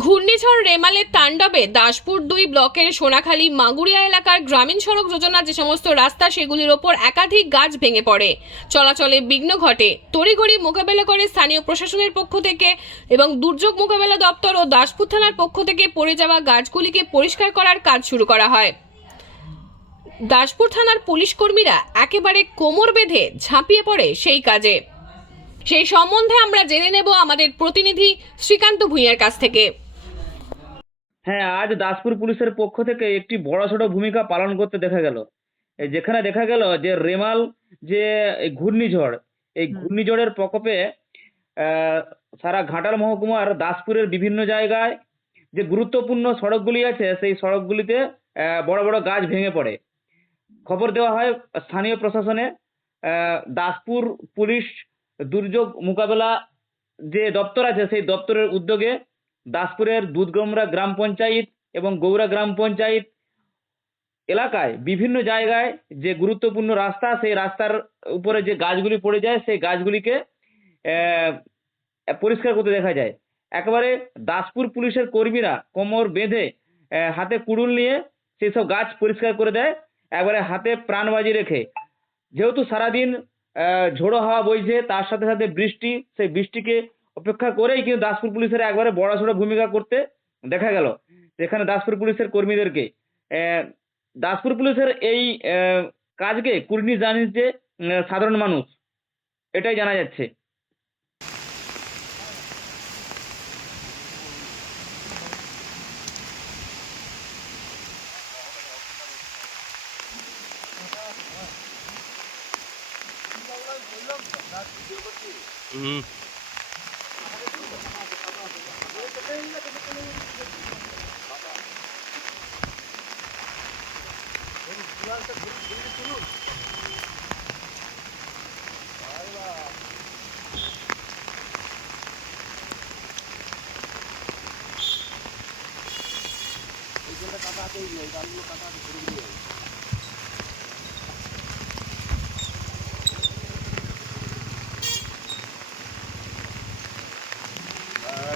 ঘূর্ণিঝড় রেমালের তাণ্ডবে দাসপুর দুই ব্লকের সোনাখালী মাগুরিয়া এলাকার গ্রামীণ সড়ক যোজনা যে সমস্ত রাস্তা, সেগুলির ওপর একাধিক গাছ ভেঙে পড়ে। চলাচলে বিঘ্ন ঘটে। তড়িঘড়ি মোকাবেলা করে স্থানীয় প্রশাসনের পক্ষ থেকে এবং দুর্যোগ মোকাবেলা দপ্তর ও দাসপুর থানার পক্ষ থেকে পড়ে যাওয়া গাছগুলিকে পরিষ্কার করার কাজ শুরু করা হয়। দাসপুর থানার পুলিশ কর্মীরা একেবারে কোমর বেঁধে ঝাঁপিয়ে পড়ে সেই কাজে। সেই সম্বন্ধে আমরা জেনে নেব আমাদের প্রতিনিধি শ্রীকান্ত ভূঁইয়ার কাছ থেকে। হ্যাঁ আজ দাসপুর পুলিশের পক্ষ থেকে একটি বড়সড় ভূমিকা পালন করতে দেখা গেল। যেখানে দেখা গেল যে রেমাল যে ঘূর্ণিঝড় এই ঘূর্ণিঝড়ের প্রকোপে সারা ঘাটাল মহকুমার দাসপুরের বিভিন্ন জায়গায় যে গুরুত্বপূর্ণ সড়কগুলি আছে সেই সড়কগুলিতে আহ, বড় বড় গাছ ভেঙে পড়ে। খবর দেওয়া হয় স্থানীয় প্রশাসনে আহ, দাসপুর পুলিশ দুর্যোগ মোকাবেলা যে দপ্তর আছে সেই দপ্তরের উদ্যোগে দাসপুরের দুধগমরা গ্রাম পঞ্চায়েত এবং গৌরা গ্রাম পঞ্চায়েত এলাকায় বিভিন্ন জায়গায় যে গুরুত্বপূর্ণ রাস্তা, সেই রাস্তার উপরে যে গাছগুলি পড়ে যায়, সেই গাছগুলিকে পরিষ্কার করতে দেখা যায়। একেবারে দাসপুর পুলিশের কর্মীরা কোমর বেঁধে হাতে কুড়ুল নিয়ে সেই সব গাছ পরিষ্কার করে দেয়, একবারে হাতে প্রাণবাজি রেখে। যেহেতু সারাদিন ঝোড়ো হাওয়া বইছে, তার সাথে সাথে বৃষ্টি, সেই বৃষ্টিকে অপেক্ষা করেই কিন্তু দাসপুর পুলিশের একবারে বড়সড় ভূমিকা করতে দেখা গেল। যেখানে দাসপুর পুলিশের কর্মীদেরকে দাসপুর পুলিশের এই কাজকে কুর্নি জানিয়েছে সাধারণ মানুষ। এটাই জানা যাচ্ছে। কাটাতেই নেই গাছগুলো কাটাতে ঘুরে নিয়ে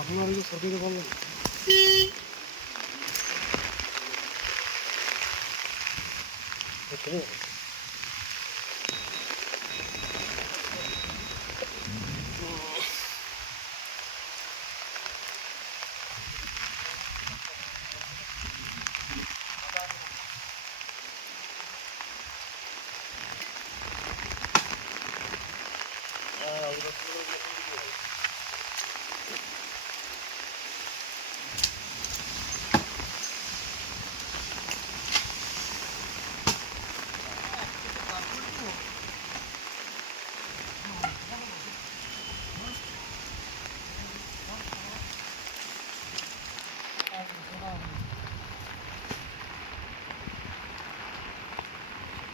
আপনার সরকারি বললেন ঠিক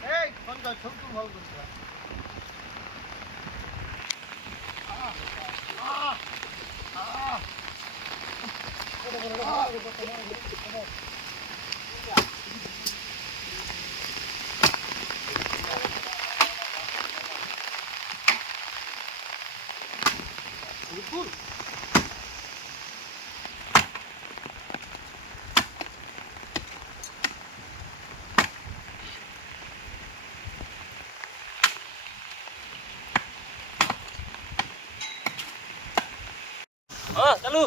에이, 먼저 점검하고 있어. 아, 아, 아, হ্যাঁ চালু